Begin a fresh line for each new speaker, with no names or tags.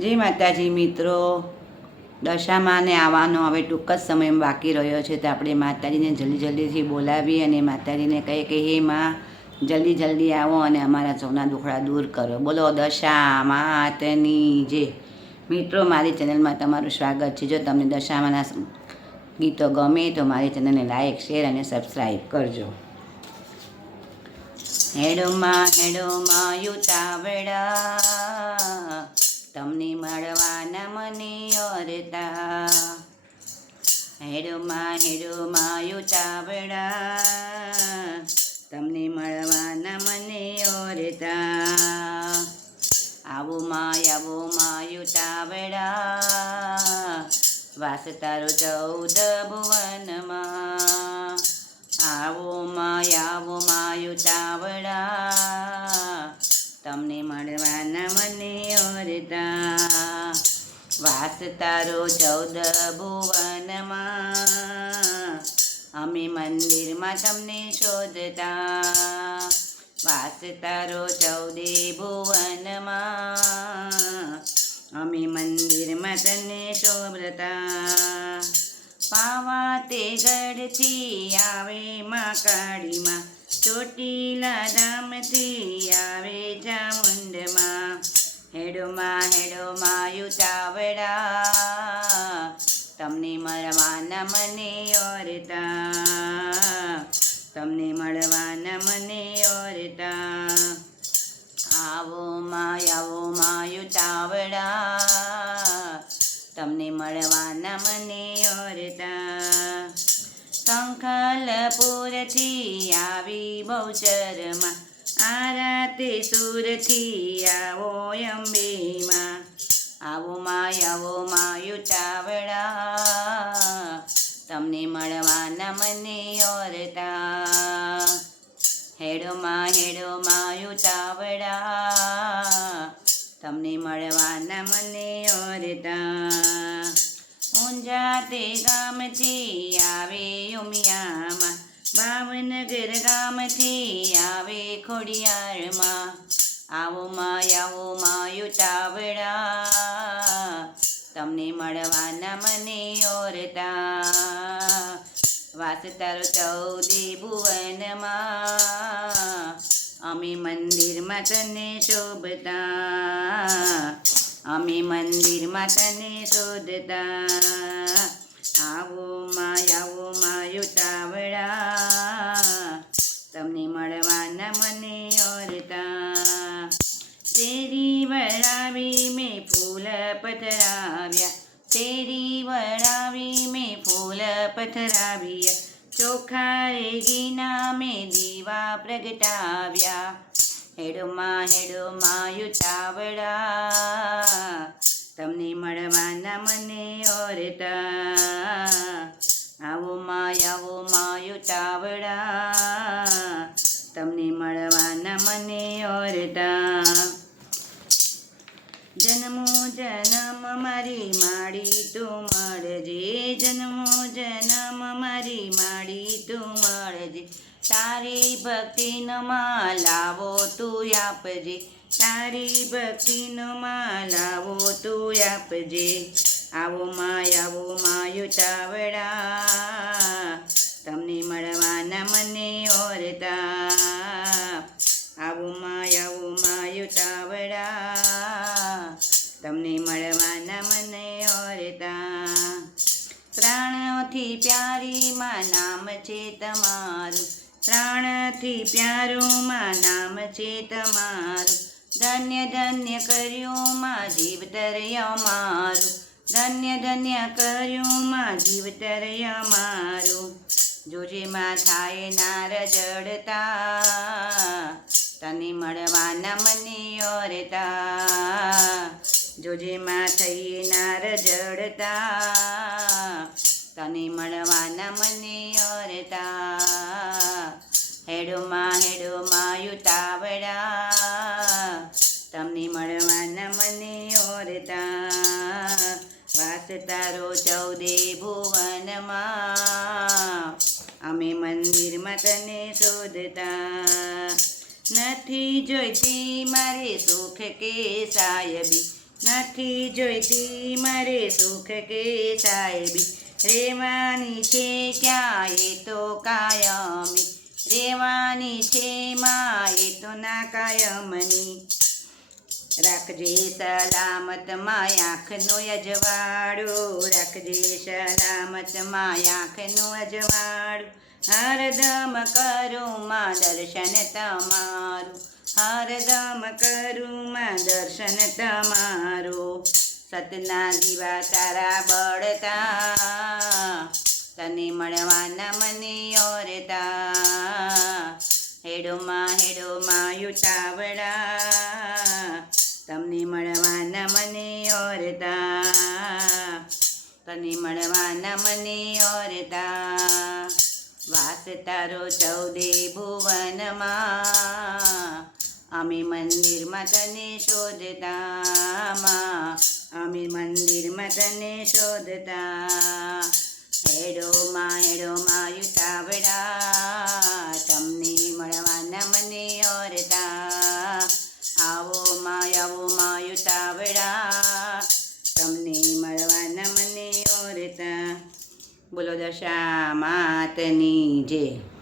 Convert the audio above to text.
જય માતાજી, મિત્રો. દશામાને આવવાનો હવે ટૂંક જ સમયમાં બાકી રહ્યો છે તો આપણે માતાજીને જલ્દી જલ્દીથી બોલાવી અને માતાજીને કહીએ કે, હે માં, જલ્દી જલ્દી આવો અને અમારા સૌના દુખડા દૂર કરો. બોલો, દશા માતની જે. મિત્રો, મારી ચેનલમાં તમારું સ્વાગત છે. જો તમને દશામાના ગીતો ગમે તો મારી ચેનલને લાઈક, શેર અને સબસ્ક્રાઈબ કરજો. હેડોમાં હેડોમાં યુતાવડા તમને મળવાના મને ઓરતા હેડોમાં હેડોમાં યુતાવડા તમને મળવાના મને ઓરતા આવો માય આવો માયુ યુતાવડા વાસ તારો ચૌદ ભુવનમાં. આવો માય આવો માયુ યુતાવડા તમને મળવાના મને ઓરતા વાસ તારો ચૌદ ભુવનમાં. અમે મંદિરમાં તમને શોધતા. વાસ તારો ચૌદે ભુવનમાં. અમે મંદિરમાં તને શોભતા. પાવા તે ગઢથી આવે માં કાળીમાં ચોટીલા ધામથી આવે ચામુંડમાં હેડોમાં હેડોમાં યુતાવડા તમને મળવાના મને ઓરતા. તમને મળવાના મને ઓરતા. આવો માં આવો માં તમને મળવાના મને ઓરતા. સંખલપુરથી આવી બહુચરમાં આ રાતે સુરથી આવો અંબેમાં આવો માય આવો માં ચાવડા તમને મળવાના મને ઓરતા હેડો માયુ ચાવડા તમને મળવાના મને ઓરતા ઊંઝા તે ગામથી આવે ઉમિયામાં ભાવનગર ગામથી આવે ખોડિયારમાં. આવો માયાઓ આવો માં યુતાવડા તમને મળવાના મને ઓરતા. વાત તારો ચૌદે ભુવનમાં. અમે મંદિરમાં તને શોભતા. અમે મંદિરમાં તને શોધતા. આવો માં ફૂલ પથરાવ્યા. તેરી વળાવી મેં ફૂલ પથરાવ્યા. ચોખા રેગીના મેં દીવા પ્રગટાવ્યા. હેડોમાં હેડોમાં યુતાવડા તમને મળવાના મને ઓરતા. મારી માડી તું મળજે. તારી ભક્તિનો લાવો તું આપજે. તારી ભક્તિનો લાવો તું આપજે. આવો માય, આવો માં ચાવડા. તમને મળવાના મને ઓરતા. આવો માય, આવો માં ચાવડા. તમને મળવાના મને ઓરતા. પ્રાણોથી પ્યારી છે તમારું પ્રાણથી પ્યારું માં નામ છે તમારું ધન્ય ધન્ય કર્યું માં જીવ તરય મારું. ધન્ય ધન્ય કર્યું માં જીવ તરય મારું જોજે માં થાય નાર જડતા, તને મળવાના મને ઓરતા જોજે માં થઈ નાર જડતા, તને મળવાના મને તારો ચૌદે ભુવનમાં અમે મંદિરમાં તને શોધતા નથી જોઈતી મારે સુખ કે સાયબી નથી જોઈતી મારે સુખ કે સાહેબી રેવાની છે ક્યાંય તો કાયમી રેવાની છે માં તો ના કાયમની રાખજે સલામતમાં આંખનું અજવાળું, રાખજે સલામતમાં આંખનું અજવાળું. હરદમ કરું માં દર્શન તમારું હરદમ કરું માં દર્શન તમારું. સતના દીવા તારા બળતા, તને મળવાના મને ઓરતા. હેડોમાં હેડોમાં યુતાવડા તમને મળવાના મને ઓરતા. તને મળવાના મને ઓરતા. વાસ તારો ચૌદે ભુવનમાં. અમે મંદિરમાં તને શોધતા અમે મંદિરમાં તને શોધતા. હેડો માં હેડો માં. દશા માતની જય.